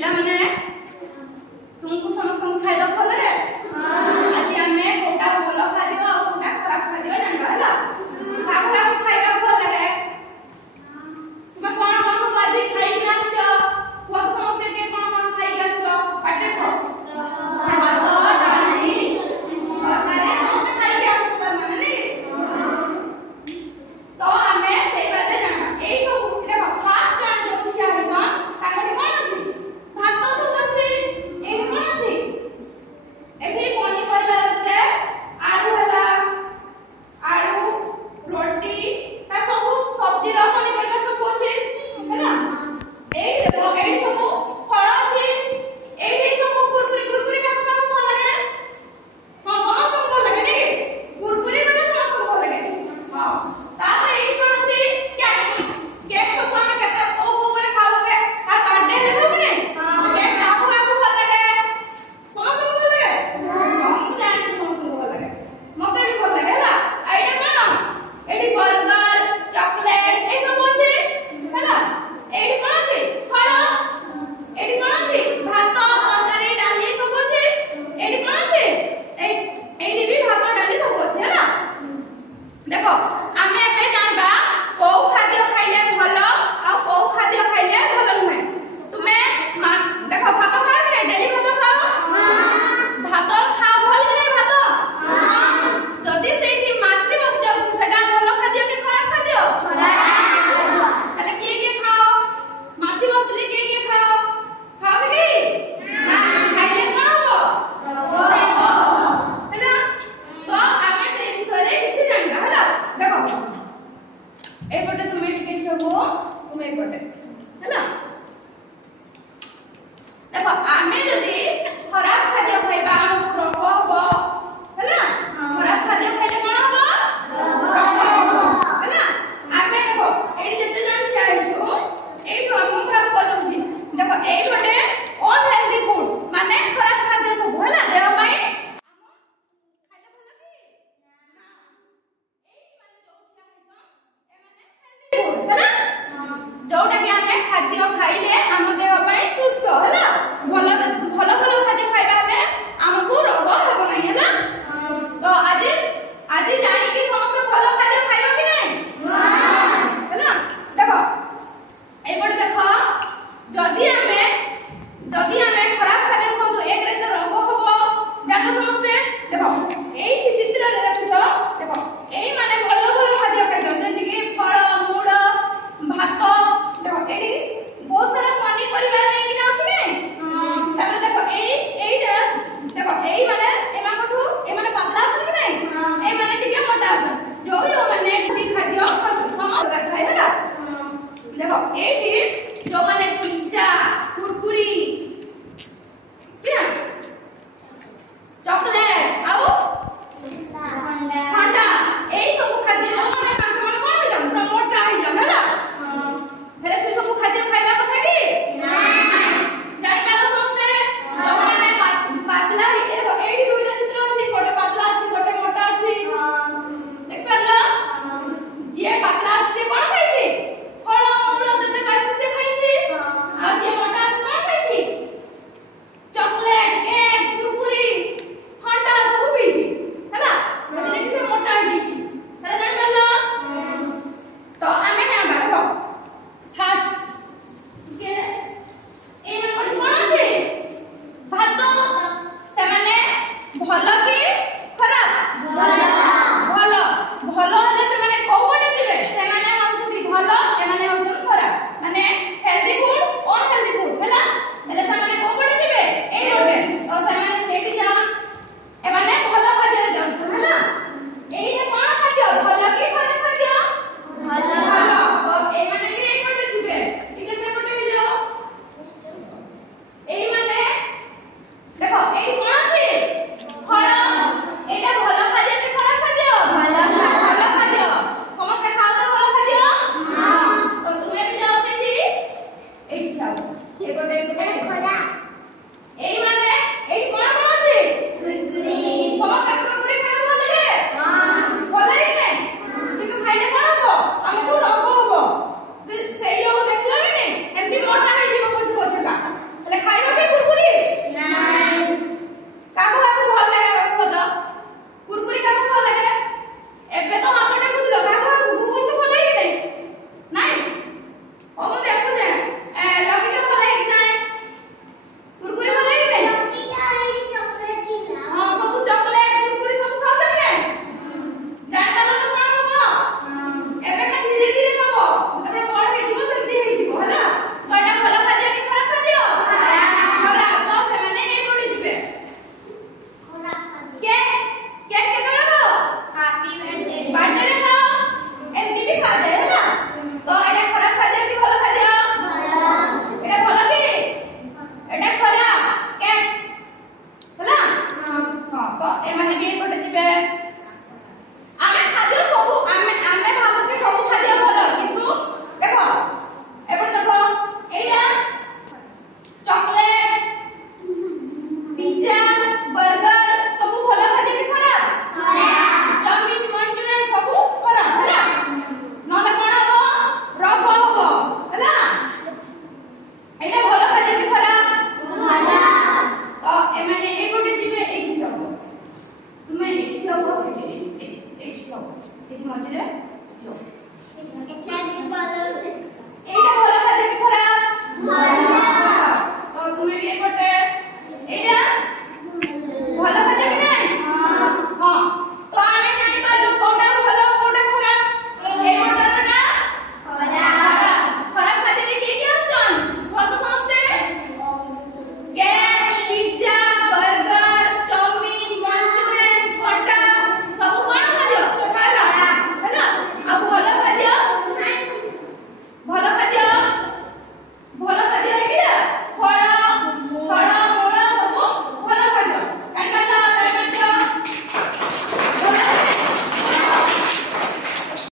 पिला माने तुमको समस्त को खाइबा भल लागे आज आमे कोटा भल खादियो आ कोटा खराब खादियो जानबा हला काको काको खाइबा भल लागे तुमे कोन कोन सब आज खाइ कि आछो को समस्त के कोन खाइ कि आछो पाटे खो भात डाली तरकारी समस्त खाइ कि आछो त माने तो आमे सेई बाते जाना एई सब देखो फास्ट जन जो उठिया हिजन ताकि कोन अछि भात सब अछि एई कोन अछि एठी पनी परिबा जते आलू हला आलू रोटी तार सब सब्जी रा पनी परिबा सब अछि हैना एई देखो एई सब फळ अछि एठी सब कुरकुरी काको काको भल लागे हां समस्त भल लागे नै कुरकुरी गले समस्त भल लागे हां तापर एठी कोन अछि केक सब हमें केते को बड़े खाओगे आ बर्थडे देखो कि नहीं केक काको काको भल लागे समस्त भल लागे हम जानि छी समस्त भल लागे मते भी भल लागे हला एटा कोन एठी बर्गर चॉकलेट ए सब अछि हला एठी कोन अछि फळ एठी कोन अछि भात तरकारी डाली सब अछि एठी कोन अछि एठी भी भात डाली सब अछि हला देखो आमे एबे जानबा को खाद्य खाइले भलो आ को खाद्य खाइले भलो नहे तुमे देखो भात खाओ कि डेली भात खाओ भात खाओ भल कि नहीं भात जदी सेठी माछी बस जाउछि सेटा भलो खाद्य के खराब खाद्य ताले के खाओ माछी बसली के खाओ खाओ कि ना खाइले कोन हबो हैना तो आमे से विषय रे किछि जानबा हला देखो एपटे तुमे टिके थबो तुमे एपटे हैना देखो आमे जदी खराब खाद्य खाइबा हमको रोग हबो हैना खराब खाद्य खाइले कोन हबो रोग हबो हैना आमे देखो एडी जते जन ठिया हिछु एई फॉर्म भाग को दउछि देखो एई पटे अनहेल्दी फूड माने खराब खाद्य सब हैना देह पई खाइले भलो कि ना एई माने जो ठिया हिछु ए माने हेल्दी फूड हैना जोटा कि आमे खाद्य खाइले हम देह पई सुस्थ हैला भलो भलो भलो खाद्य खाइबा हले हमको रोग हेबो नै हैला तो आज जानि कि समस्त भलो खाद्य खाइबो कि नै हैला देखो एपटे देखो जदी आमे खराब खाद्य खाउ एक रे तो रोग हबो जानो समस्त देखो एई चित्र रे देखो देखो एई माने भलो भलो खाद्य खाइबो जेति कि फळ मूड भात देखो एडी बहुत सारा पानी परिवार नै कि ना अछि नै तापर देखो एईटा देखो एई माने एमानठू ए माने पतला अछि कि नै ए माने टिके मोटा अछि जो माने टिके खाद्य समस्त खाइ हैला देखो एठी जो माने पिज्जा कुरकुरी किना चॉकलेट आउ ठंडा एई सब खाद्य जो माने मांस माने कोन होइला पूरा मोटा होइला हैला हेले से सब खाद्य खाइबा କଥା कि ना जानि पालो समस्त जो माने पतला देखो एठी दुइटा चित्र अछि गोटे पतला अछि गोटे मोटा अछि देख परला जे पतला अछि से कोन खाइ छी फळ मूळ जते खाइ से खाइ छी आ जे मोटा अछि कोन खाइ छी चॉकलेट केक कुरकुरी ठंडा सब पी छी हैला मते देखि से मोटा होइ छी हैला जानि परला तो आमे ना बारो फास्ट के ए में कोन अछि भात से माने भलो कि खराब भलो भलो हले से माने को पटे दिबे से माने होउछि भलो ए माने होउछि खराब माने हेल्दी फूड अनहेल्दी फूड हैला हले से माने को पटे दिबे ए पटे तो से माने सेठी जा ए माने भलो खाद्य जाउ हैला एई ने कोन खाद्य भलो कि खराब खाद्य भलो तो ए माने भी ए पटे दिबे ठीक है से पटे भी जाओ एई माने देखो एई कोन अछि फळ एटा भलो खाद्य कि खराब खाद्य भलो खाद्य समस्त खाओ तो भलो खाद्य हां तो तुमे भी जाओ सेठी एठी खाओ ए पटे